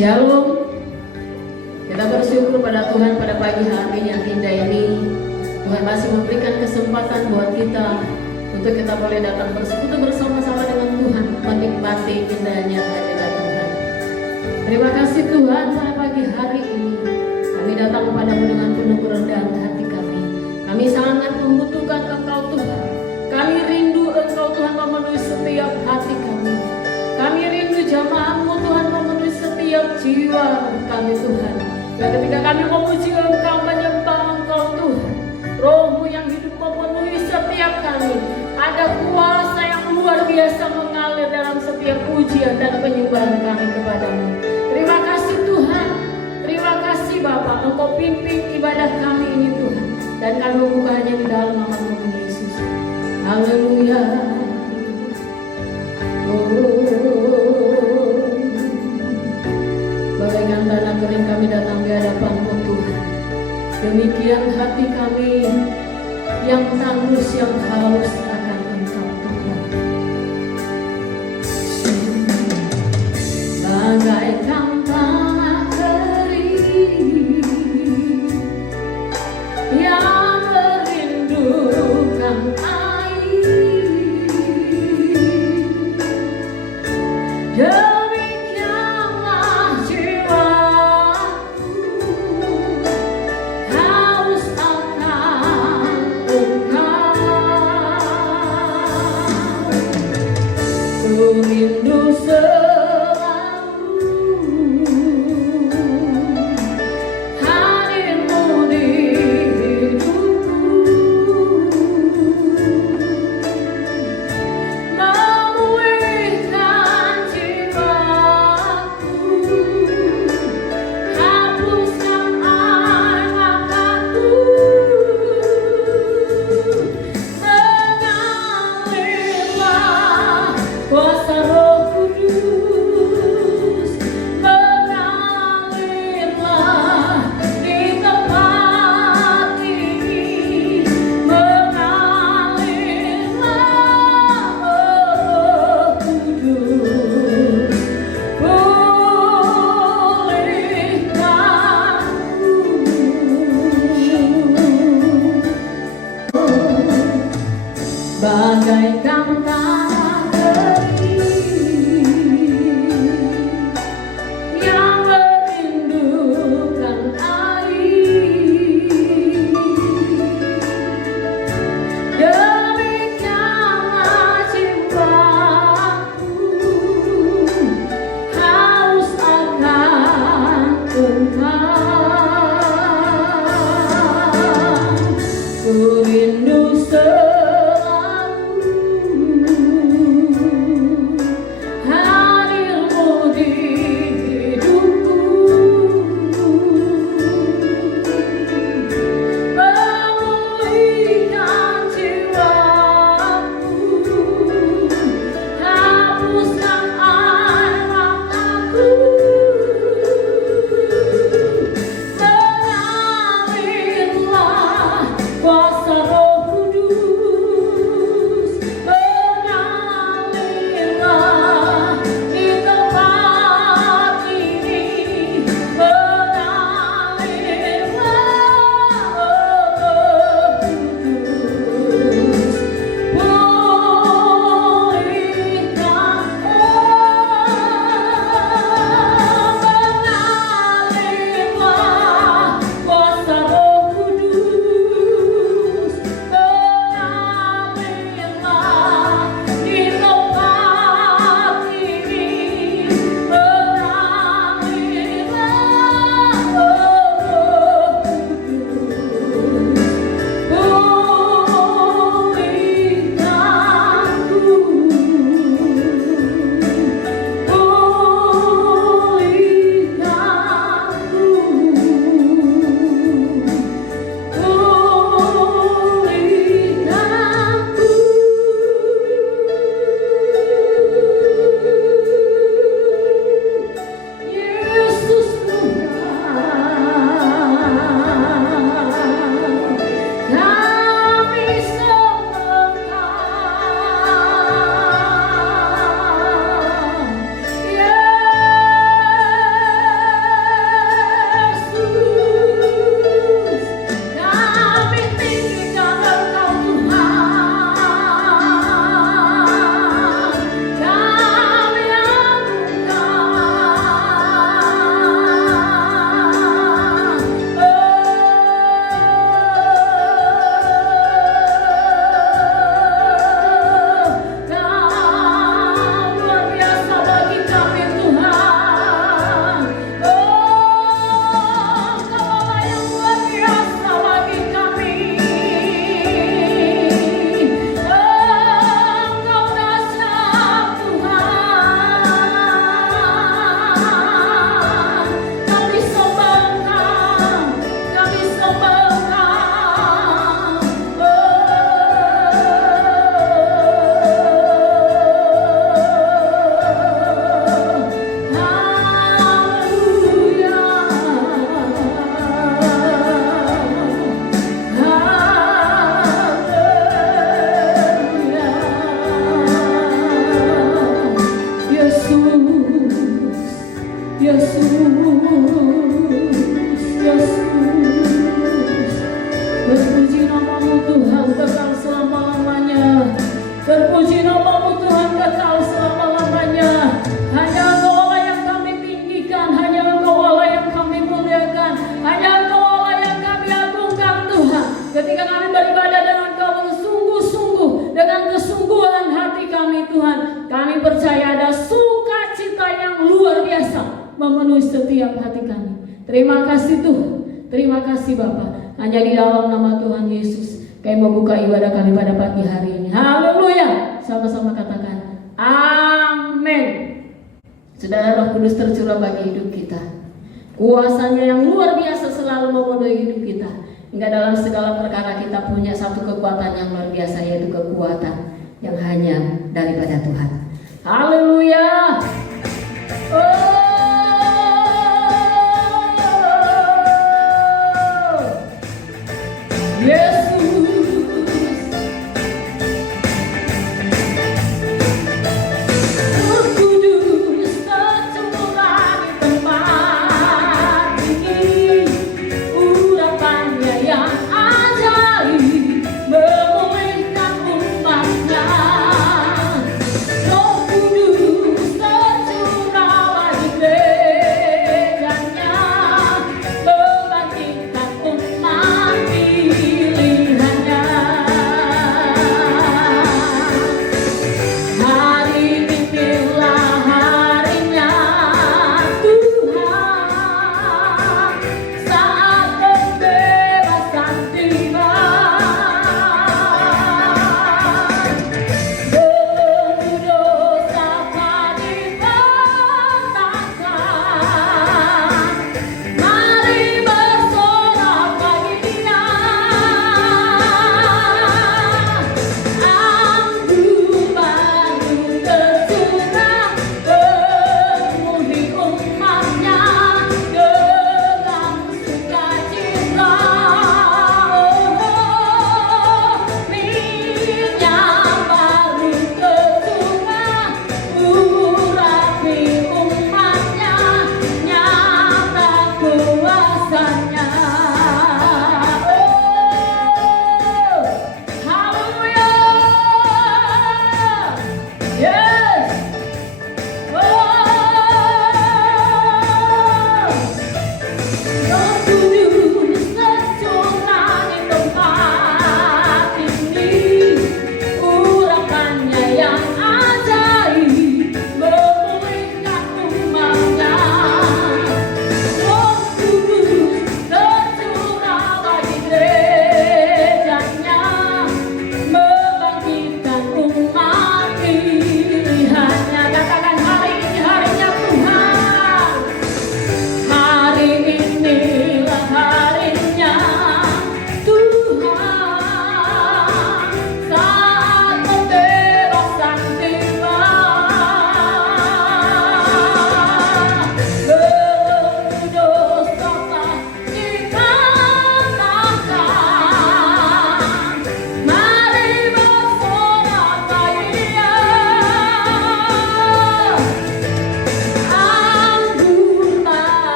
Shalom. Kita bersyukur pada Tuhan pada pagi hari yang indah ini. Tuhan masih memberikan kesempatan buat kita untuk kita boleh datang bersekutu bersama-sama dengan Tuhan, menikmati indahnya hadirat Tuhan. Terima kasih Tuhan pada pagi hari ini. Kami datang kepadamu dengan penuh kerendahan hati kami. Kami sangat membutuhkan Engkau Tuhan. Kami rindu Engkau Tuhan memenuhi setiap hati kami. Kami rindu jamaah-Mu Tuhan memenuhi setiap jiwa kami Tuhan. Dan ketika kami memuji Engkau, menyembah Engkau Tuhan, Roh-Mu yang hidup memenuhi setiap kami. Ada kuasa yang luar biasa mengalir dalam setiap pujian dan penyembahan kami kepadamu. Terima kasih Tuhan. Terima kasih Bapa, Engkau pimpin ibadah kami ini Tuhan. Dan kami membuka hanya di dalam nama Tuhan Yesus. Haleluya. Bagaikan tanah kering kami datang di hadapan-Mu Tuhan. Demikian hati kami yang tandus, yang haus akan Engkau Tuhan. Bagaikan tanah kering yang merindukan air, demikianlah jiwaku haus akan Engkau. Tuhan, kami percaya ada sukacita yang luar biasa memenuhi setiap hati kami. Terima kasih Tuhan, terima kasih Bapa. Hanya di dalam nama Tuhan Yesus kami membuka ibadah kami pada pagi hari ini. Haleluya. Sama-sama katakan amin. Saudara, Roh Kudus tercurah bagi hidup kita. Kuasanya yang luar biasa selalu memenuhi hidup kita. Hingga dalam segala perkara kita punya satu kekuatan yang luar biasa, yaitu kekuatan yang hanya daripada Tuhan. Haleluya. Yesus.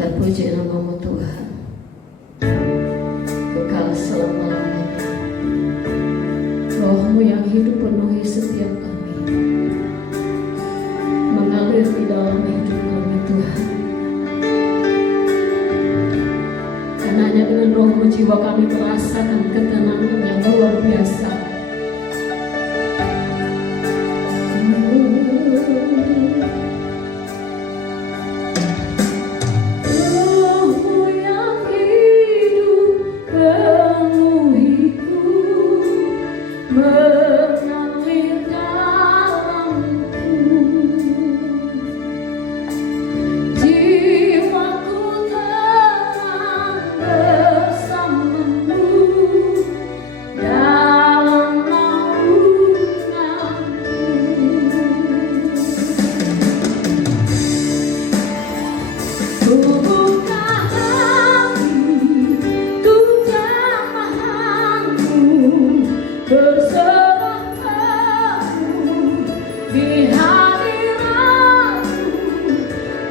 Terpuji nama-Mu Tuhan, kekal selama-lamanya. Roh-Mu yang hidup penuhi setiap kami, mengalir di dalam hidup kami Tuhan. Karena hanya dengan Roh-Mu jiwa kami merasakan ketenangan yang luar biasa. Dalam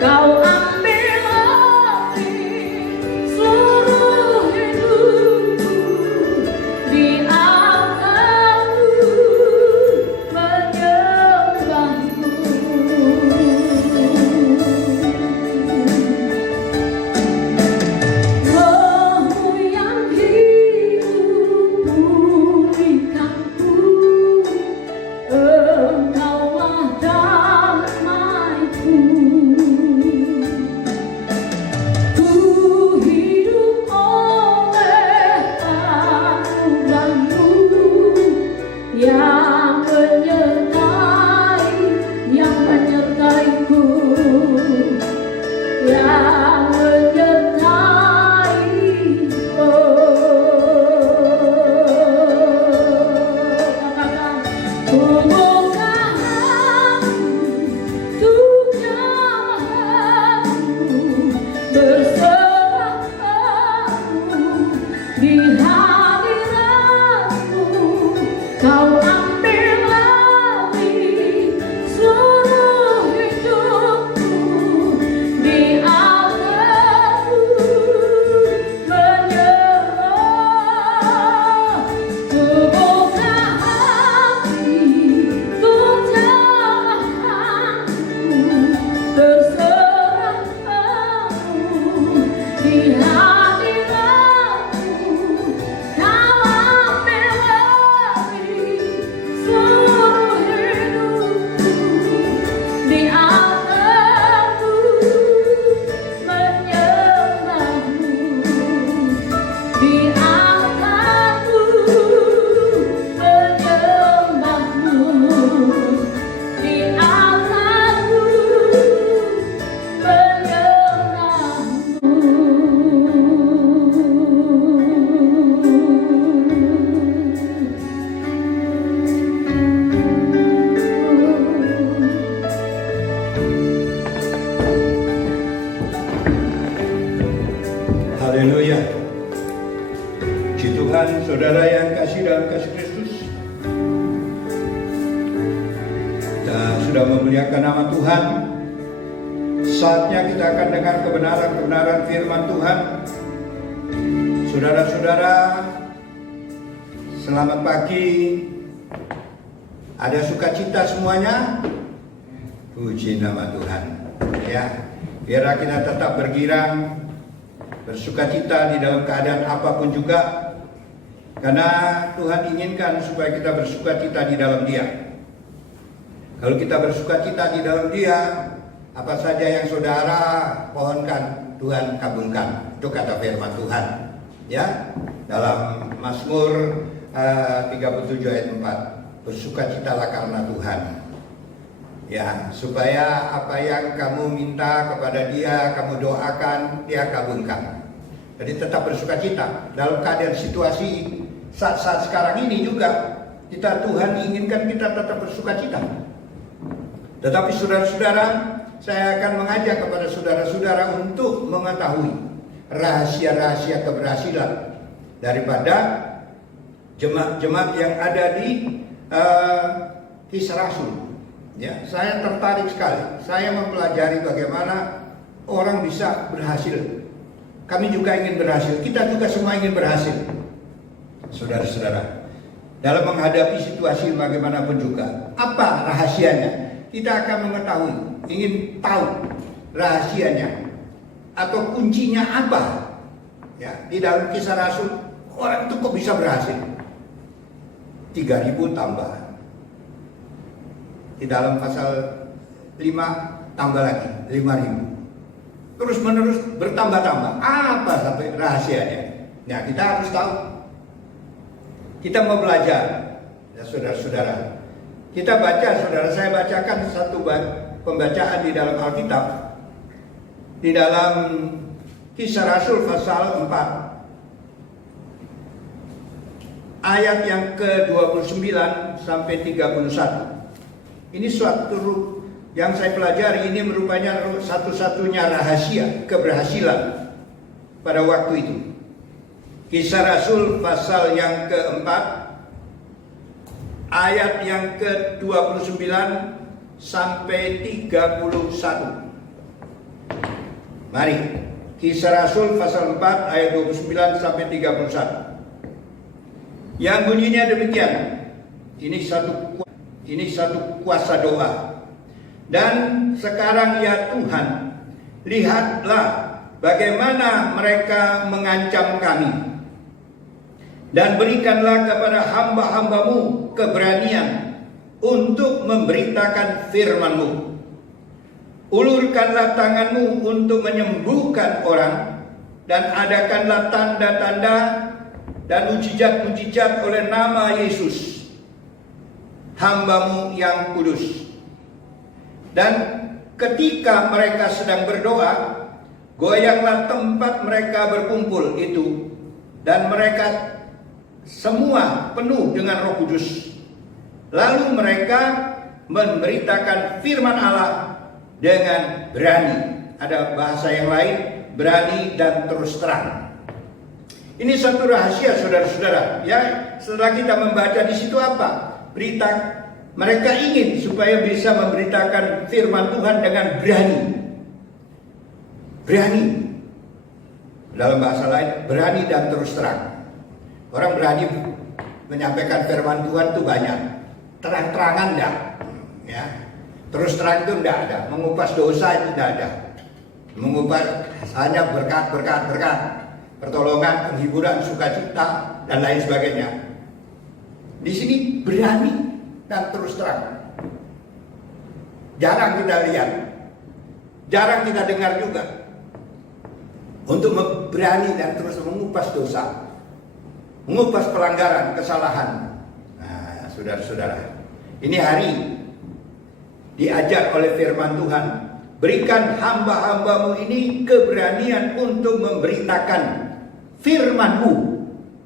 Kau ambil alih seluruh hidupku, di atasku menyembahmu. Rohmu yang hidup pulihkanku, Engkaulah damaiku. Ku hidup oleh anugerah-Mu yang menyertaiku, yang menyertaiku. Katakan, ku buka hati untuk jamaah-Mu, berserah di hadirat-Mu. Kau ambil alih seluruh hidupku, di atasku menyerah. Ku buka hati untuk jamaah-Mu, berserah di hadirat-Mu. Kau ambil alih seluruh hidupku, di atasku menyembah-Mu, di atasku menyembah-Mu, di atasku Haleluya. Puji Tuhan, saudara yang kasih dalam kasih Kristus. Kita sudah memuliakan nama Tuhan. Saatnya kita akan dengar kebenaran-kebenaran firman Tuhan. Saudara-saudara, selamat pagi. Ada sukacita semuanya? Puji nama Tuhan. Ya, biar kita tetap bergirang, bersukacita di dalam keadaan apapun juga, karena Tuhan inginkan supaya kita bersukacita di dalam Dia. Kalau kita bersukacita di dalam Dia, apa saja yang saudara pohonkan, Tuhan kabulkan. Itu kata firman Tuhan. Ya, dalam Mazmur 37 ayat 4, bersukacitalah karena Tuhan. Ya, supaya apa yang kamu minta kepada Dia, kamu doakan, Dia kabulkan. Jadi tetap bersukacita dalam keadaan situasi saat-saat sekarang ini juga. Tuhan inginkan kita tetap bersukacita. Tetapi saudara-saudara, saya akan mengajak kepada saudara-saudara untuk mengetahui rahasia-rahasia keberhasilan daripada jemaat-jemaat yang ada di Kisah Rasul. Ya, saya tertarik sekali. Saya mempelajari bagaimana orang bisa berhasil. Kami juga ingin berhasil. Kita juga semua ingin berhasil. Saudara-saudara, dalam menghadapi situasi bagaimanapun juga, apa rahasianya? Kita akan mengetahui, ingin tahu rahasianya atau kuncinya apa. Ya, di dalam Kisah Rasul, orang itu kok bisa berhasil? 3.000 tambah. Di dalam pasal 5 tambah lagi 5.000. Terus menerus bertambah-tambah. Apa sampai rahasianya? Nah, kita harus tahu. Kita mau belajar, ya saudara-saudara. Kita baca, saudara, saya bacakan satu pembacaan di dalam Alkitab. Di dalam Kisah Rasul pasal 4. Ayat yang ke-29 sampai 31. Ini suatu yang saya pelajari, ini merupakan satu-satunya rahasia keberhasilan pada waktu itu. Kisah Rasul pasal yang keempat, ayat yang ke-29 sampai 31. Mari, Kisah Rasul pasal 4 ayat 29 sampai 31. Yang bunyinya demikian. Ini satu kuasa doa. Dan sekarang ya Tuhan, lihatlah bagaimana mereka mengancam kami. Dan berikanlah kepada hamba-hambamu keberanian untuk memberitakan firman-Mu. Ulurkanlah tanganmu untuk menyembuhkan orang, dan adakanlah tanda-tanda dan mujizat-mujizat oleh nama Yesus, hamba-Mu yang kudus. Dan ketika mereka sedang berdoa, goyanglah tempat mereka berkumpul itu, dan mereka semua penuh dengan Roh Kudus. Lalu mereka memberitakan firman Allah dengan berani. Ada bahasa yang lain, berani dan terus terang. Ini satu rahasia, saudara-saudara. Ya, setelah kita membaca di situ apa? Berita, mereka ingin supaya bisa memberitakan firman Tuhan dengan berani. Berani. Dalam bahasa lain, berani dan terus terang. Orang berani menyampaikan firman Tuhan itu banyak. Terang-terangan enggak. Ya. Terus terang itu tidak ada, mengupas dosa itu tidak ada, mengupas hanya berkat, pertolongan, penghiburan, sukacita dan lain sebagainya. Di sini berani dan terus terang. Jarang kita lihat, jarang kita dengar juga untuk berani dan terus mengupas dosa, mengupas pelanggaran, kesalahan. Nah, saudara-saudara, ini hari diajar oleh firman Tuhan, berikan hamba-hambamu ini keberanian untuk memberitakan firman-Mu.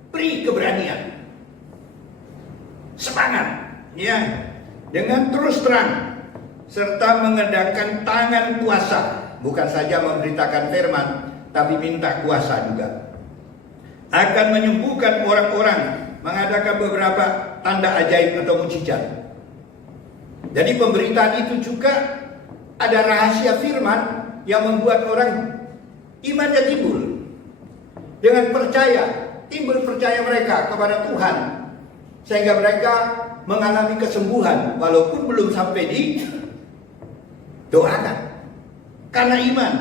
Beri keberanian, semangat, ya, dengan terus terang, serta mengadakan tangan kuasa. Bukan saja memberitakan firman, tapi minta kuasa juga. Akan menyembuhkan orang-orang, mengadakan beberapa tanda ajaib atau mujizat. Jadi pemberitaan itu juga ada rahasia firman yang membuat orang imannya timbul. Dengan timbul percaya mereka kepada Tuhan. Sehingga mereka mengalami kesembuhan walaupun belum sampai di doakan. Karena iman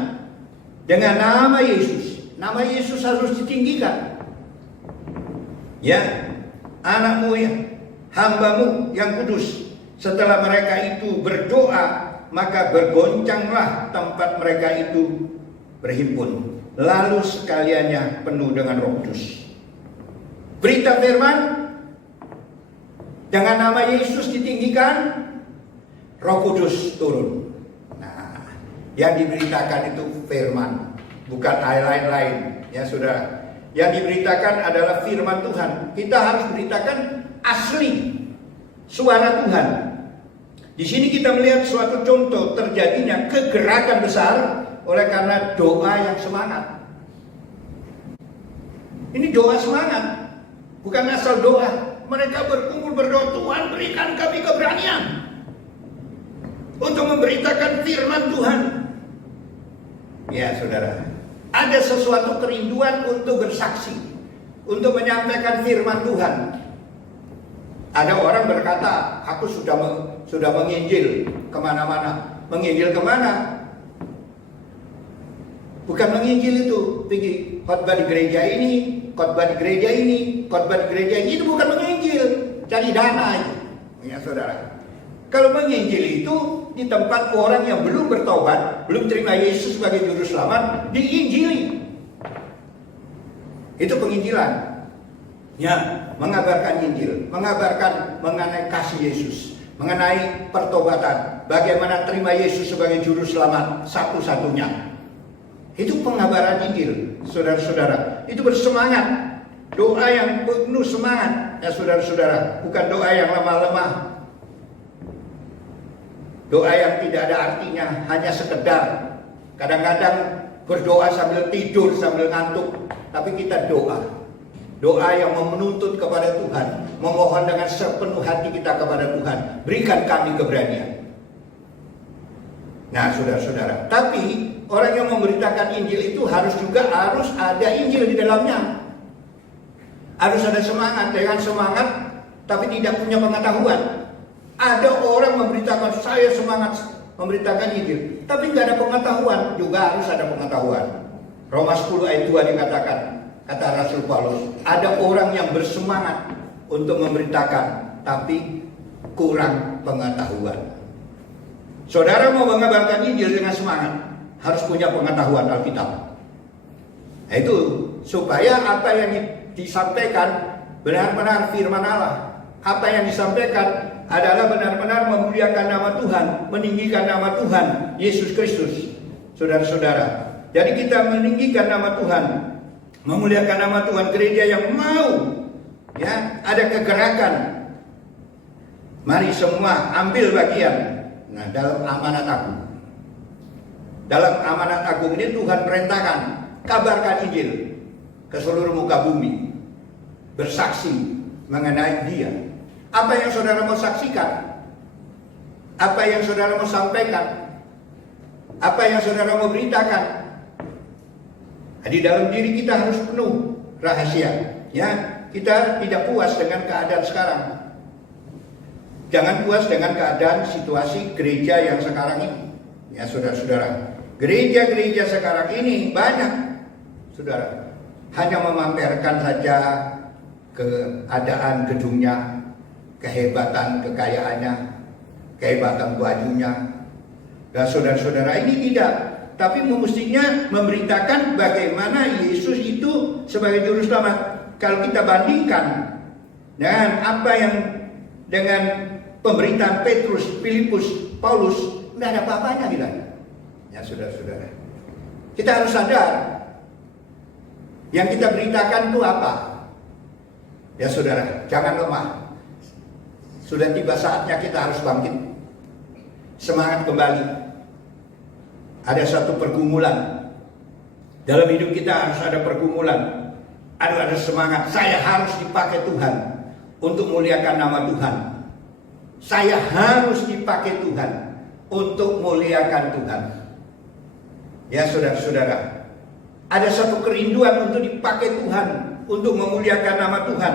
dengan nama Yesus. Nama Yesus harus ditinggikan. Ya, anakmu ya, hambamu yang kudus. Setelah mereka itu berdoa, maka bergoncanglah tempat mereka itu berhimpun. Lalu sekaliannya penuh dengan Roh Kudus. Berita firman, dengan nama Yesus ditinggikan, Roh Kudus turun. Nah, yang diberitakan itu firman, bukan lain-lain. Ya saudara, yang diberitakan adalah firman Tuhan. Kita harus beritakan asli suara Tuhan. Di sini kita melihat suatu contoh terjadinya kegerakan besar oleh karena doa yang semangat. Ini doa semangat, bukan asal doa. Mereka berkumpul berdoa, Tuhan berikan kami keberanian untuk memberitakan firman Tuhan. Ya saudara, ada sesuatu kerinduan untuk bersaksi, untuk menyampaikan firman Tuhan. Ada orang berkata, aku sudah menginjil kemana-mana. Menginjil kemana? Bukan menginjil itu, pergi khotbah di gereja ini, khotbah di gereja ini, khotbah di gereja ini. Itu bukan menginjil, cari dana itu. Ya saudara, kalau menginjil itu di tempat orang yang belum bertobat, belum terima Yesus sebagai juru selamat, diinjili. Itu penginjilan. Ya, mengabarkan Injil, mengabarkan mengenai kasih Yesus, mengenai pertobatan, bagaimana terima Yesus sebagai juru selamat satu-satunya. Itu pengabaran Injil, saudara-saudara. Itu bersemangat, doa yang penuh semangat, ya saudara-saudara. Bukan doa yang lemah-lemah, doa yang tidak ada artinya, hanya sekedar. Kadang-kadang berdoa sambil tidur, sambil ngantuk, tapi kita doa. Doa yang menuntut kepada Tuhan, memohon dengan sepenuh hati kita kepada Tuhan. Berikan kami keberanian. Nah saudara-saudara, tapi orang yang memberitakan Injil itu harus ada Injil di dalamnya. Harus ada semangat, dengan semangat tapi tidak punya pengetahuan. Ada orang memberitakan, saya semangat memberitakan Injil, tapi nggak ada pengetahuan. Juga harus ada pengetahuan. Roma 10 ayat 2 dikatakan, kata Rasul Paulus, ada orang yang bersemangat untuk memberitakan, tapi kurang pengetahuan. Saudara mau mengabarkan Injil dengan semangat, harus punya pengetahuan Alkitab. Nah, itu supaya apa yang disampaikan benar-benar firman Allah. Apa yang disampaikan adalah benar-benar memuliakan nama Tuhan, meninggikan nama Tuhan Yesus Kristus. Saudara-saudara, jadi kita meninggikan nama Tuhan, memuliakan nama Tuhan. Gereja yang mau ada kegerakan, mari semua ambil bagian. Nah, dalam amanat agung. Dalam amanat agung ini Tuhan perintahkan, kabarkan Injil ke seluruh muka bumi, bersaksi mengenai Dia. Apa yang saudara mau saksikan? Apa yang saudara mau sampaikan? Apa yang saudara mau beritakan? Di dalam diri kita harus penuh rahasia. Kita tidak puas dengan keadaan sekarang. Jangan puas dengan keadaan situasi gereja yang sekarang ini. Ya, saudara-saudara, gereja-gereja sekarang ini banyak, saudara, hanya memamerkan saja keadaan gedungnya, kehebatan kekayaannya, kehebatan bajunya. Dan saudara-saudara, ini tidak, tapi mestinya memberitakan bagaimana Yesus itu sebagai juru selamat. Kalau kita bandingkan dengan apa yang dengan pemberitaan Petrus, Filipus, Paulus, tidak ada apa-apanya kita. Ya, saudara-saudara, kita harus sadar yang kita beritakan itu apa. Ya saudara, jangan lemah. Sudah tiba saatnya kita harus bangkit, semangat kembali. Ada satu pergumulan dalam hidup kita, harus ada pergumulan. Ada semangat, saya harus dipakai Tuhan untuk muliakan nama Tuhan. Saya harus dipakai Tuhan untuk muliakan Tuhan. Ya saudara-saudara, ada satu kerinduan untuk dipakai Tuhan, untuk memuliakan nama Tuhan.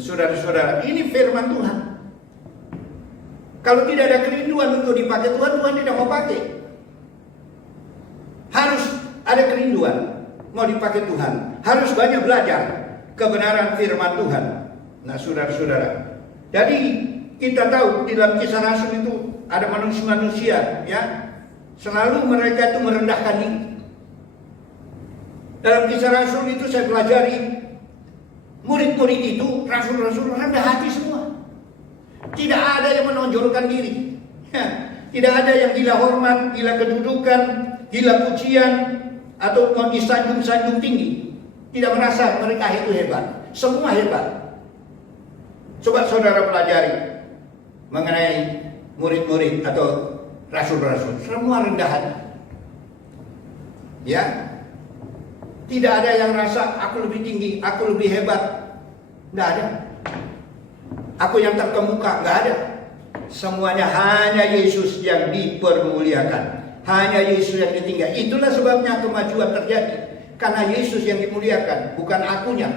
Saudara-saudara, ini firman Tuhan. Kalau tidak ada kerinduan untuk dipakai Tuhan, Tuhan tidak mau pakai. Harus ada kerinduan mau dipakai Tuhan. Harus banyak belajar kebenaran firman Tuhan. Nah, saudara-saudara, jadi kita tahu di dalam Kisah Rasul itu ada manusia-manusia, selalu mereka itu merendahkan diri. Dalam Kisah Rasul itu saya pelajari, murid-murid itu, rasul-rasul rendah hati semua. Tidak ada yang menonjolkan diri. Tidak ada yang gila hormat, gila kedudukan, gila pujian, atau mau disanjung-sanjung tinggi. Tidak merasa mereka itu hebat. Semua hebat. Coba saudara pelajari mengenai murid-murid atau rasul-rasul. Semua rendah hati. Ya, tidak ada yang rasa aku lebih tinggi, aku lebih hebat. Tidak ada. Aku yang terkemuka, nggak ada. Semuanya hanya Yesus yang dipermuliakan. Hanya Yesus yang ditinggal. Itulah sebabnya kemajuan terjadi. Karena Yesus yang dimuliakan, bukan akunya.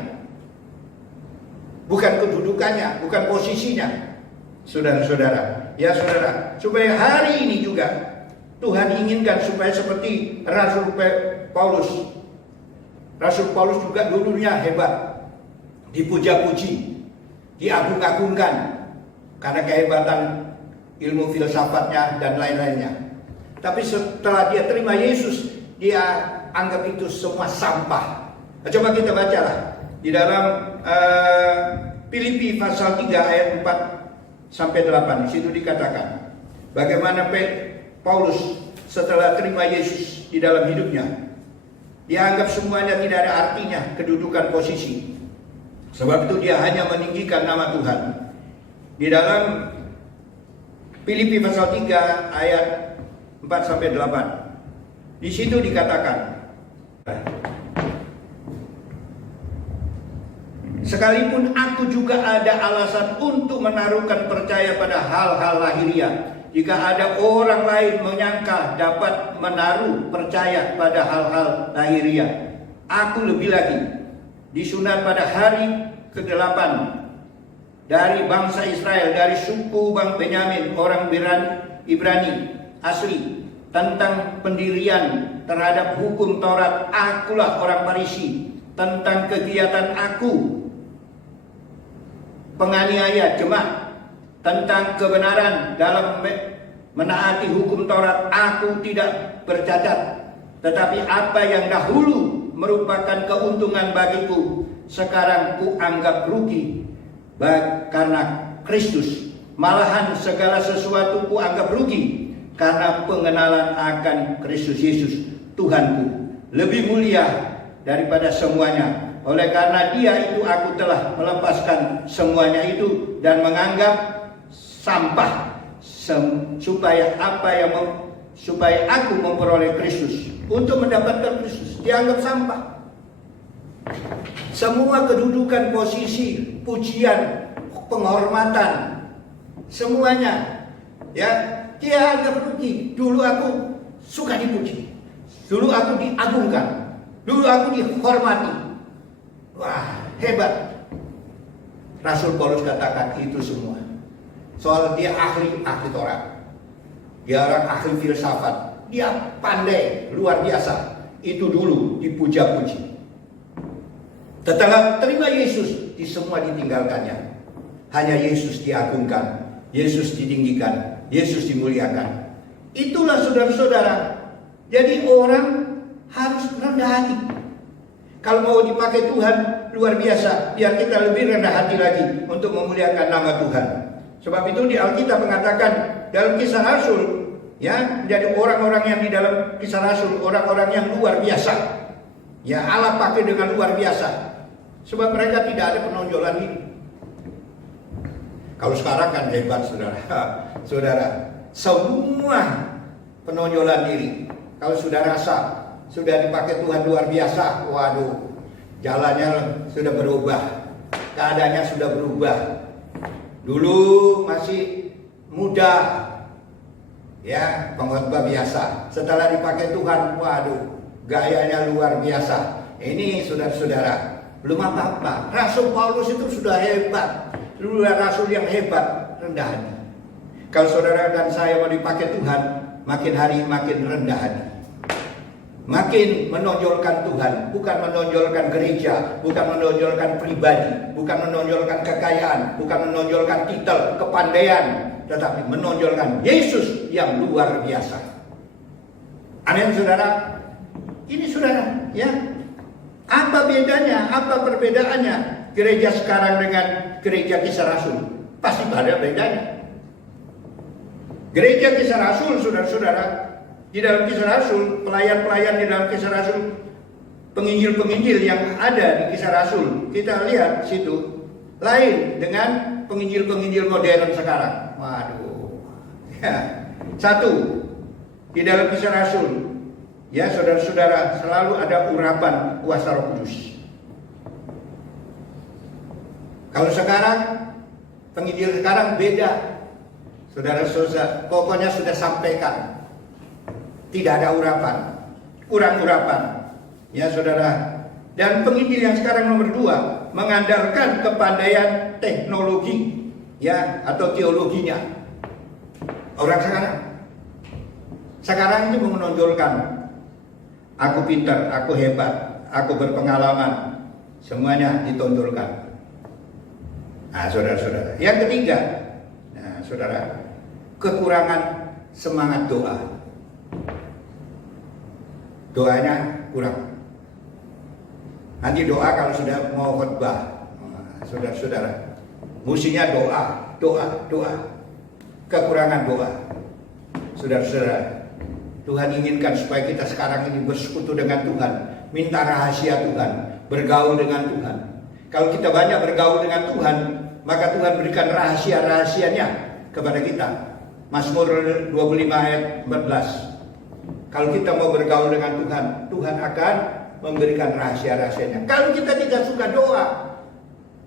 Bukan kedudukannya, bukan posisinya. Saudara-saudara, ya saudara, supaya hari ini juga Tuhan inginkan supaya seperti Rasul Paulus. Rasul Paulus juga dulunya hebat, dipuja-puji, diagung-agungkan karena kehebatan ilmu filsafatnya dan lain-lainnya. Tapi setelah dia terima Yesus, dia anggap itu semua sampah. Nah, coba kita bacalah di dalam Filipi pasal 3 ayat 4 sampai 8. Di situ dikatakan bagaimana Paulus setelah terima Yesus di dalam hidupnya, dia anggap semuanya tidak ada artinya, kedudukan posisi. Sebab itu dia hanya meninggikan nama Tuhan. Di dalam Filipi pasal 3 ayat 4 sampai 8. Di situ dikatakan, sekalipun aku juga ada alasan untuk menaruhkan percaya pada hal-hal lahiriah, jika ada orang lain menyangka dapat menaruh percaya pada hal-hal lahiriah. Aku lebih lagi disunat pada hari ke-8 dari bangsa Israel, dari suku Bang Benyamin, orang Ibrani asli. Tentang pendirian terhadap hukum Taurat, akulah orang Farisi. Tentang kegiatan aku penganiaya jemaat, tentang kebenaran dalam menaati hukum Taurat, aku tidak bercacat. Tetapi apa yang dahulu merupakan keuntungan bagiku, sekarang kuanggap rugi karena Kristus. Malahan segala sesuatu kuanggap rugi karena pengenalan akan Kristus Yesus Tuhanku, lebih mulia daripada semuanya. Oleh karena Dia itu aku telah melepaskan semuanya itu dan menganggap sampah, supaya aku memperoleh Kristus. Untuk mendapatkan Kristus dianggap sampah. Semua kedudukan, posisi, pujian, penghormatan, semuanya, ya, dia anggap rugi. Dulu aku suka dipuji, dulu aku diagungkan, dulu aku dihormati. Wah, hebat. Rasul Paulus katakan itu semua. Soal dia ahli Taurat, dia orang ahli filsafat, dia pandai luar biasa. Itu dulu dipuja-puji. Tetapi terima Yesus, di semua ditinggalkannya. Hanya Yesus diagungkan, Yesus ditinggikan, Yesus dimuliakan. Itulah saudara-saudara. Jadi orang harus rendah hati. Kalau mau dipakai Tuhan luar biasa, biar kita lebih rendah hati lagi untuk memuliakan nama Tuhan. Sebab itu di Alkitab mengatakan dalam Kisah Rasul, ya, menjadi orang-orang yang di dalam Kisah Rasul, orang-orang yang luar biasa. Ya, Allah pakai dengan luar biasa. Sebab mereka tidak ada penonjolan ini. Kalau sekarang kan hebat, saudara. Saudara, semua penonjolan diri. Kalau sudah rasa sudah dipakai Tuhan luar biasa, waduh, jalannya sudah berubah, keadaannya sudah berubah. Dulu masih muda, ya, pengkhotbah biasa. Setelah dipakai Tuhan, waduh, gayanya luar biasa. Ini saudara-saudara, belum apa-apa. Rasul Paulus itu sudah hebat, luar rasul yang hebat, rendah hati. Kalau saudara dan saya mau dipakai Tuhan, makin hari makin rendah hati. Makin menonjolkan Tuhan, bukan menonjolkan gereja, bukan menonjolkan pribadi, bukan menonjolkan kekayaan, bukan menonjolkan titel, kepandaian, tetapi menonjolkan Yesus yang luar biasa. Amin, saudara. Ini saudara, ya. Apa bedanya? Apa perbedaannya gereja sekarang dengan gereja Kisah Rasul? Pasti ada bedanya. Gereja Kisah Rasul, saudara-saudara, di dalam Kisah Rasul, pelayan-pelayan di dalam Kisah Rasul, penginjil-penginjil yang ada di Kisah Rasul, kita lihat situ lain dengan penginjil-penginjil modern sekarang. Waduh, ya. Satu, di dalam Kisah Rasul, ya saudara-saudara, selalu ada urapan kuasa Roh Kudus. Kalau sekarang, penginjil sekarang beda. Saudara-saudara, pokoknya sudah sampaikan. Tidak ada urapan, kurang urapan. Ya saudara. Dan penginjil yang sekarang nomor 2 mengandalkan kepandaian teknologi, ya, atau teologinya. Orang sekarang itu menonjolkan, aku pintar, aku hebat, aku berpengalaman, semuanya ditonjolkan. Nah, saudara-saudara. Yang ketiga, nah, saudara, kekurangan semangat doa. Doanya kurang. Nanti doa kalau sudah mau khotbah, saudara-saudara, musinya doa. Kekurangan doa. Saudara-saudara, Tuhan inginkan supaya kita sekarang ini bersekutu dengan Tuhan, minta rahasia Tuhan, bergaul dengan Tuhan. Kalau kita banyak bergaul dengan Tuhan, maka Tuhan berikan rahasia-rahasianya kepada kita. Mazmur 25 ayat 14. Kalau kita mau bergaul dengan Tuhan, Tuhan akan memberikan rahasia-rahasianya. Kalau kita tidak suka doa,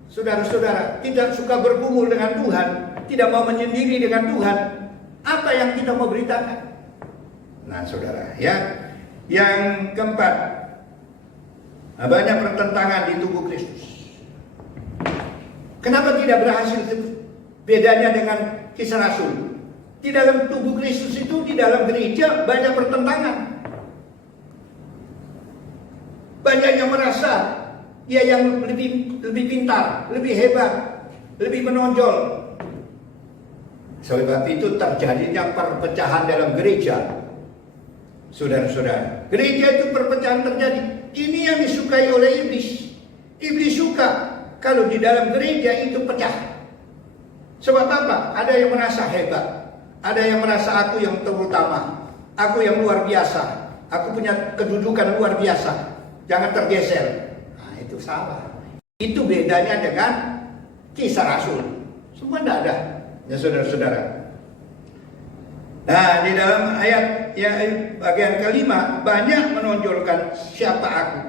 saudara-saudara, tidak suka bergumul dengan Tuhan, tidak mau menyendiri dengan Tuhan, Apa yang kita mau beritakan? Nah, saudara, ya. Yang keempat, banyak pertentangan di tubuh Kristus. Kenapa tidak berhasil? Bedanya dengan Kisah Rasul. Di dalam tubuh Kristus itu, di dalam gereja banyak pertentangan. Banyak yang merasa dia yang lebih pintar, lebih hebat, lebih menonjol. Sebab itu terjadinya perpecahan dalam gereja. Saudara-saudara, gereja itu perpecahan terjadi. Ini yang disukai oleh iblis. Iblis suka kalau di dalam gereja itu pecah. Sebab apa? Ada yang merasa hebat, ada yang merasa aku yang terutama, aku yang luar biasa, aku punya kedudukan luar biasa, jangan tergeser. Nah, itu salah. Itu bedanya dengan Kisah Rasul. Semua tidak ada, ya saudara-saudara. Nah, di dalam ayat bagian kelima, banyak menonjolkan siapa aku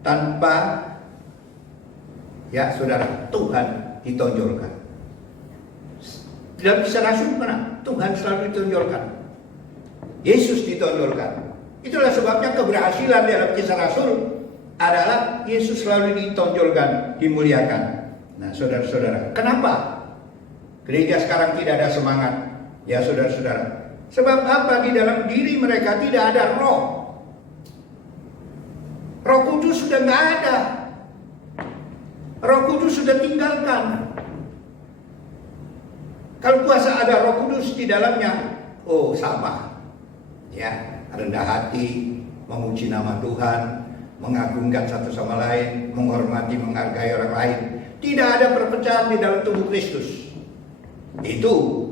tanpa, ya saudara, Tuhan ditonjolkan. Dalam Kisah Rasul mana? Tuhan selalu ditonjolkan, Yesus ditonjolkan. Itulah sebabnya keberhasilan dalam Kisah Rasul adalah Yesus selalu ditonjolkan, dimuliakan. Nah, saudara-saudara, kenapa gereja sekarang tidak ada semangat? Ya saudara-saudara, sebab apa? Di dalam diri mereka tidak ada roh. Roh Kudus sudah nggak ada. Roh Kudus sudah tinggalkan. Kalau kuasa ada Roh Kudus di dalamnya, oh sama. Ya, rendah hati, memuji nama Tuhan, mengagungkan satu sama lain, menghormati, menghargai orang lain. Tidak ada perpecahan di dalam tubuh Kristus. Itu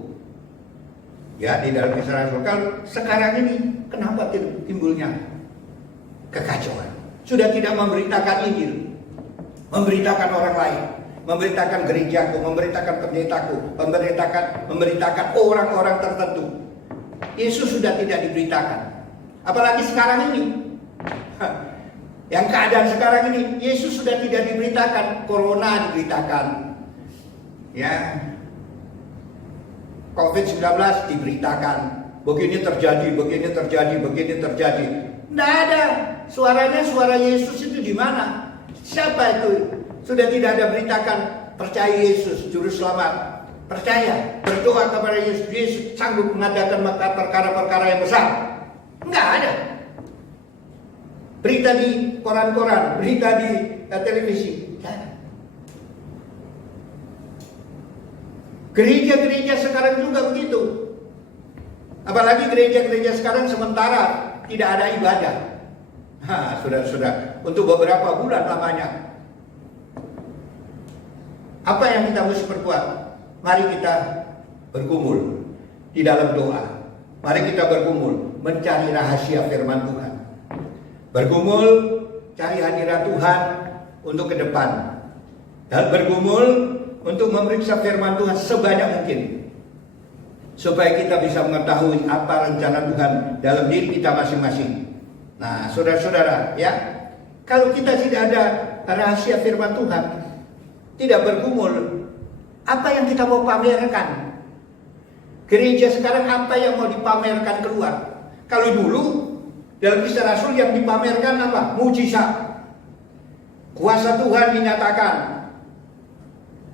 ya di dalam Kisah Rasul. Kalau sekarang ini kenapa timbulnya kekacauan? Sudah tidak memberitakan Injil, memberitakan orang lain, memberitakan gerejaku, memberitakan pendetaku, memberitakan orang-orang tertentu. Yesus sudah tidak diberitakan. Apalagi sekarang ini, yang keadaan sekarang ini, Yesus sudah tidak diberitakan. Corona diberitakan, ya, COVID-19 diberitakan, begini terjadi, begini terjadi, begini terjadi. Tidak ada suaranya, suara Yesus itu di mana? Siapa itu? Sudah tidak ada beritakan, percaya Yesus juru selamat, percaya, berdoa kepada Yesus, Yesus sanggup mengadakan perkara-perkara yang besar. Enggak ada. Berita di koran-koran, berita di televisi, enggak ada. Gereja-gereja sekarang juga begitu. Apalagi gereja-gereja sekarang sementara tidak ada ibadah. Saudara-saudara, untuk beberapa bulan lamanya. Apa yang kita mesti perbuat? Mari kita bergumul di dalam doa. Mari kita bergumul mencari rahasia firman Tuhan. Bergumul cari hadirat Tuhan untuk ke depan. Dan bergumul untuk memeriksa firman Tuhan sebanyak mungkin, supaya kita bisa mengetahui apa rencana Tuhan dalam diri kita masing-masing. Nah, saudara-saudara, ya, kalau kita tidak ada rahasia firman Tuhan, tidak bergumul, apa yang kita mau pamerkan? Gereja sekarang apa yang mau dipamerkan keluar? Kalau dulu dalam Kisah Rasul yang dipamerkan apa? Mujizat, kuasa Tuhan dinyatakan.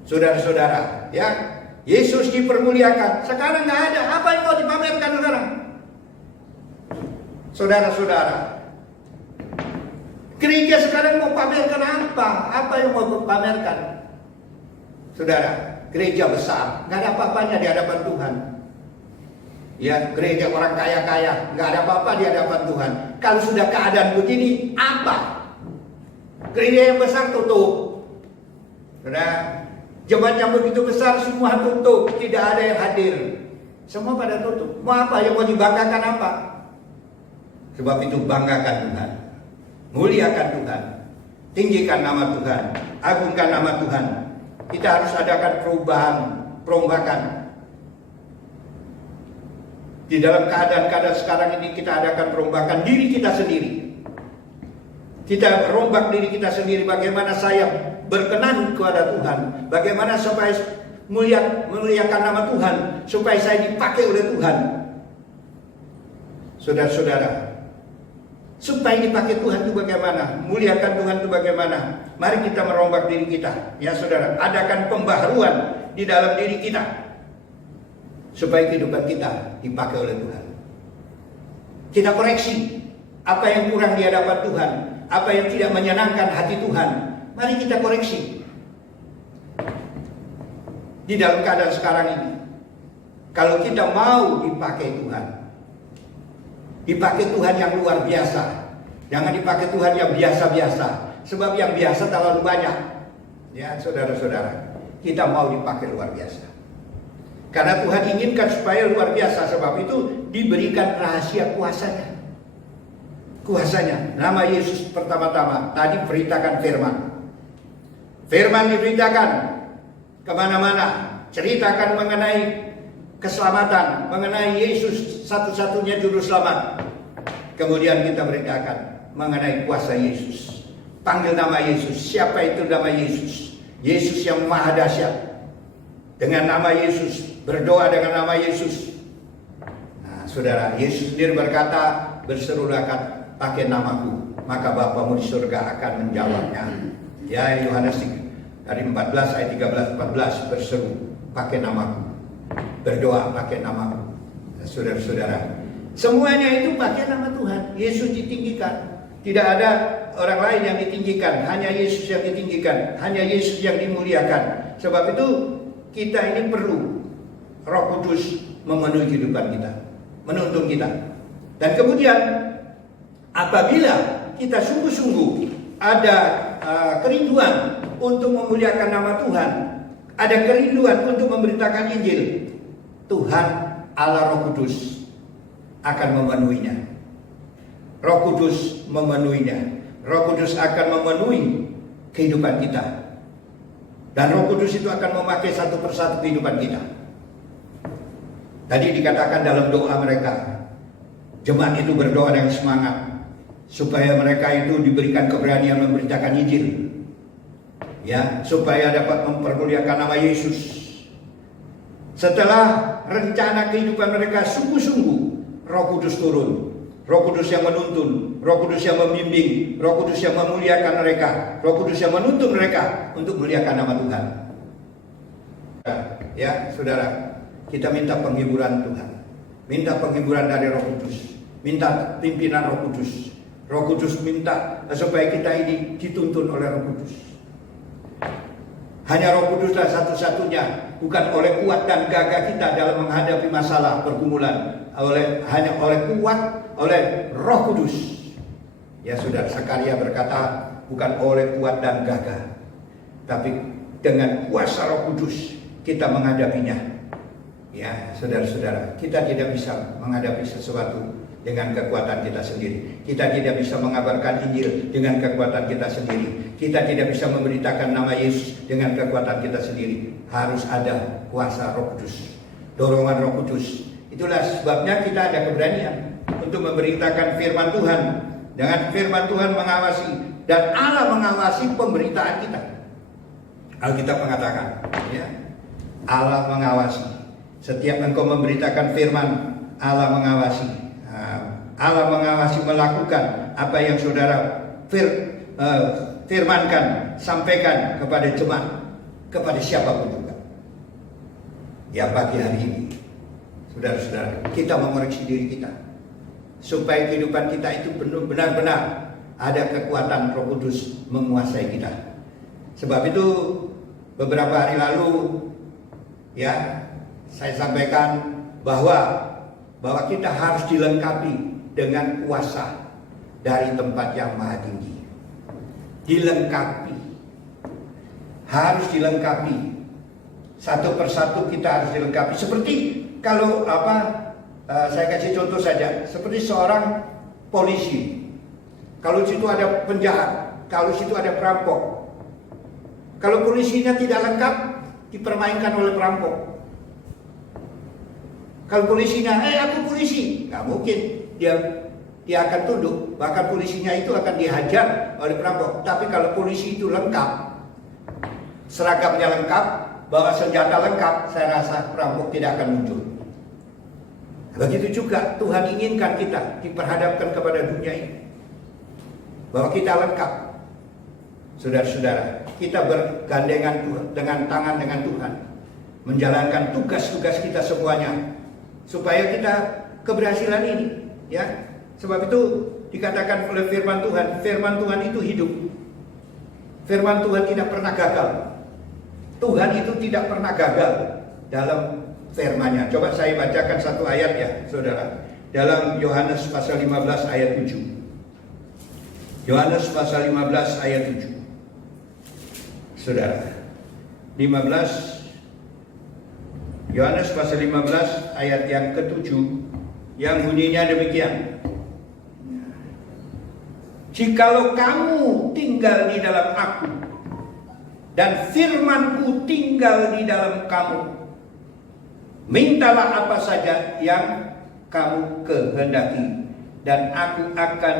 Saudara-saudara, ya, Yesus dipermuliakan. Sekarang nggak ada. Apa yang mau dipamerkan sekarang? Saudara-saudara, gereja sekarang mau pamerkan apa? Apa yang mau pamerkan? Saudara, gereja besar, nggak ada apa-apanya di hadapan Tuhan. Ya, gereja orang kaya-kaya, nggak ada apa-apa di hadapan Tuhan. Kalau sudah keadaan begini, apa? Gereja yang besar tutup. Saudara, jemaat yang begitu besar semua tutup, tidak ada yang hadir. Semua pada tutup. Mau apa? Yang mau dibanggakan apa? Sebab itu banggakan Tuhan, muliakan Tuhan, tinggikan nama Tuhan, agungkan nama Tuhan. Kita harus adakan perubahan, perombakan. Di dalam keadaan-keadaan sekarang ini kita adakan perombakan diri kita sendiri. Kita rombak diri kita sendiri, bagaimana saya berkenan kepada Tuhan, bagaimana supaya memuliakan nama Tuhan, supaya saya dipakai oleh Tuhan. Saudara-saudara, supaya dipakai Tuhan itu bagaimana? Muliakan Tuhan itu bagaimana? Mari kita merombak diri kita, ya saudara. Adakan pembaharuan di dalam diri kita, supaya kehidupan kita dipakai oleh Tuhan. Kita koreksi apa yang kurang di hadapan Tuhan, apa yang tidak menyenangkan hati Tuhan. Mari kita koreksi. Di dalam keadaan sekarang ini, kalau kita mau dipakai Tuhan yang luar biasa, jangan dipakai Tuhan yang biasa-biasa, sebab yang biasa terlalu banyak. Ya saudara-saudara, kita mau dipakai luar biasa, karena Tuhan inginkan supaya luar biasa. Sebab itu diberikan rahasia kuasanya. Nama Yesus pertama-tama tadi beritakan firman diberitakan kemana-mana, ceritakan mengenai keselamatan, mengenai Yesus satu-satunya juru selamat. Kemudian kita beritakan mengenai kuasa Yesus. Panggil nama Yesus. Siapa itu nama Yesus? Yesus yang maha dahsyat. Dengan nama Yesus, berdoa dengan nama Yesus. Nah, saudara, Yesus sendiri berkata, berserulah pakai namaku, maka Bapamu di surga akan menjawabnya. Ya, Yohanes dari 14 ayat 13-14, berseru pakai namaku, berdoa pakai namaku. Saudara-saudara, semuanya itu pakai nama Tuhan. Yesus ditinggikan. Tidak ada orang lain yang ditinggikan, hanya Yesus yang ditinggikan, hanya Yesus yang dimuliakan. Sebab itu kita ini perlu Roh Kudus memenuhi kehidupan kita, menuntun kita. Dan kemudian apabila kita sungguh-sungguh ada kerinduan untuk memuliakan nama Tuhan, ada kerinduan untuk memberitakan Injil, Tuhan Allah Roh Kudus akan memenuhinya. Roh Kudus memenuhinya. Roh Kudus akan memenuhi kehidupan kita. Dan Roh Kudus itu akan memakai satu persatu kehidupan kita. Tadi dikatakan dalam doa mereka, jemaat itu berdoa dengan semangat supaya mereka itu diberikan keberanian memberitakan Injil. Ya, supaya dapat mempermuliakan nama Yesus. Setelah rencana kehidupan mereka sungguh-sungguh, Roh Kudus turun. Roh Kudus yang menuntun, Roh Kudus yang membimbing, Roh Kudus yang memuliakan mereka, Roh Kudus yang menuntun mereka untuk memuliakan nama Tuhan. Ya, saudara, kita minta penghiburan Tuhan, minta penghiburan dari Roh Kudus, minta pimpinan Roh Kudus. Roh Kudus minta supaya kita ini dituntun oleh Roh Kudus. Hanya Roh Kuduslah satu-satunya, bukan oleh kuat dan gagah kita dalam menghadapi masalah pergumulan, hanya oleh kuat oleh Roh Kudus. Ya saudara, Zakaria berkata, bukan oleh kuat dan gagah, tapi dengan kuasa Roh Kudus kita menghadapinya. Ya saudara-saudara, kita tidak bisa menghadapi sesuatu dengan kekuatan kita sendiri. Kita tidak bisa mengabarkan Injil dengan kekuatan kita sendiri. Kita tidak bisa memberitakan nama Yesus dengan kekuatan kita sendiri. Harus ada kuasa Roh Kudus, dorongan Roh Kudus. Itulah sebabnya kita ada keberanian untuk memberitakan firman Tuhan. Dengan firman Tuhan mengawasi, dan Allah mengawasi pemberitaan kita. Alkitab mengatakan, ya, Allah mengawasi. Setiap engkau memberitakan firman, Allah mengawasi. Allah mengawasi melakukan apa yang saudara firmankan, sampaikan kepada jemaat, kepada siapapun juga. Ya, pagi hari ini, saudara-saudara, kita mengoreksi diri kita supaya kehidupan kita itu benar-benar ada kekuatan Roh Kudus menguasai kita. Sebab itu beberapa hari lalu, ya, saya sampaikan bahwa kita harus dilengkapi dengan kuasa dari tempat yang maha tinggi. Dilengkapi, harus dilengkapi. Satu persatu kita harus dilengkapi. Seperti kalau saya kasih contoh saja, seperti seorang polisi. Kalau situ ada penjahat, kalau situ ada perampok, kalau polisinya tidak lengkap, dipermainkan oleh perampok. Kalau polisinya, aku polisi, nggak mungkin dia akan tunduk. Bahkan polisinya itu akan dihajar oleh perampok. Tapi kalau polisi itu lengkap, seragamnya lengkap, bawa senjata lengkap, saya rasa perampok tidak akan muncul. Begitu juga Tuhan inginkan kita diperhadapkan kepada dunia ini, bahwa kita lengkap. Saudara-saudara, kita bergandengan dengan tangan dengan Tuhan, menjalankan tugas-tugas kita semuanya, supaya kita keberhasilan ini, ya. Sebab itu dikatakan oleh firman Tuhan itu hidup. Firman Tuhan tidak pernah gagal. Tuhan itu tidak pernah gagal dalam firman-Nya. Coba saya bacakan satu ayat ya, saudara. Dalam Yohanes pasal 15 ayat 7. Yohanes pasal 15 ayat 7. Saudara, 15 Yohanes pasal 15 ayat yang ke-7 yang bunyinya demikian. Jikalau kamu tinggal di dalam aku dan firman-Ku tinggal di dalam kamu, mintalah apa saja yang kamu kehendaki dan aku akan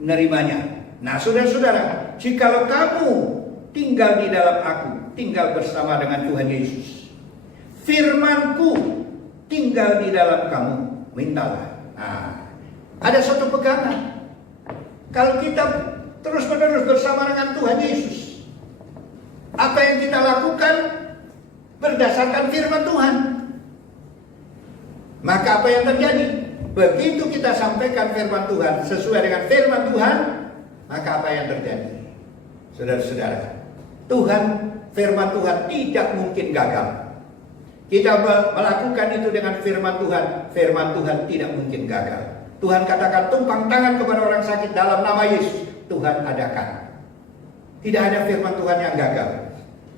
menerimanya. Nah, saudara-saudara, jikalau kamu tinggal di dalam aku, tinggal bersama dengan Tuhan Yesus, firman-Ku tinggal di dalam kamu, mintalah. Nah, ada satu pegangan. Kalau kita terus-menerus bersama dengan Tuhan Yesus, apa yang kita lakukan berdasarkan firman Tuhan, maka apa yang terjadi? Begitu kita sampaikan firman Tuhan sesuai dengan firman Tuhan, maka apa yang terjadi? Saudara-saudara, firman Tuhan tidak mungkin gagal. Kita melakukan itu dengan firman Tuhan tidak mungkin gagal. Tuhan katakan tumpang tangan kepada orang sakit dalam nama Yesus, Tuhan adakan. Tidak ada firman Tuhan yang gagal.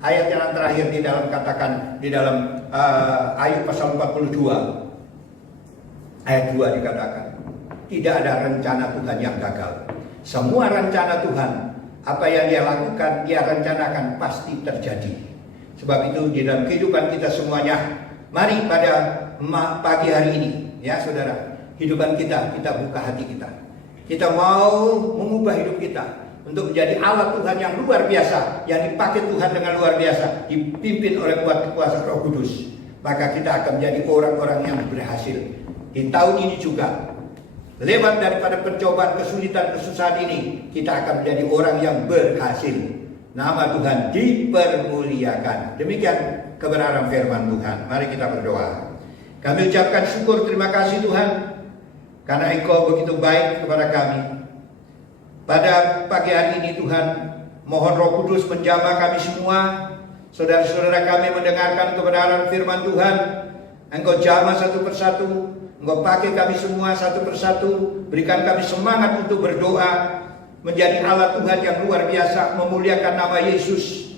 Ayat yang terakhir di dalam Ayub pasal 42 ayat 2 dikatakan, tidak ada rencana Tuhan yang gagal. Semua rencana Tuhan, apa yang Dia lakukan, Dia rencanakan pasti terjadi. Sebab itu di dalam kehidupan kita semuanya, mari pada pagi hari ini, ya saudara, hidupan kita buka hati kita. Kita mau mengubah hidup kita untuk menjadi alat Tuhan yang luar biasa, yang dipakai Tuhan dengan luar biasa, dipimpin oleh kuasa Roh Kudus. Maka kita akan menjadi orang-orang yang berhasil. Di tahun ini juga, lewat daripada pencobaan, kesulitan, kesusahan ini, kita akan menjadi orang yang berhasil. Nama Tuhan dipermuliakan. Demikian kebenaran firman Tuhan. Mari kita berdoa. Kami ucapkan syukur, terima kasih Tuhan, karena Engkau begitu baik kepada kami. Pada pagi hari ini Tuhan, mohon Roh Kudus menjamah kami semua. Saudara-saudara kami mendengarkan kebenaran firman Tuhan, Engkau jamah satu persatu. Engkau pakai kami semua satu persatu. Berikan kami semangat untuk berdoa, menjadi alat Tuhan yang luar biasa, memuliakan nama Yesus.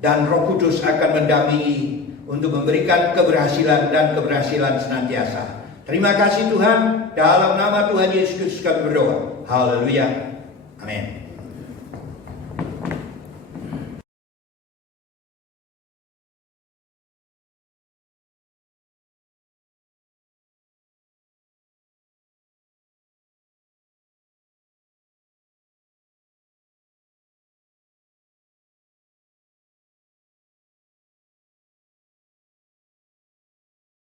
Dan Roh Kudus akan mendampingi untuk memberikan keberhasilan dan keberhasilan senantiasa. Terima kasih Tuhan. Dalam nama Tuhan Yesus Kristus kami berdoa. Haleluya. Amin.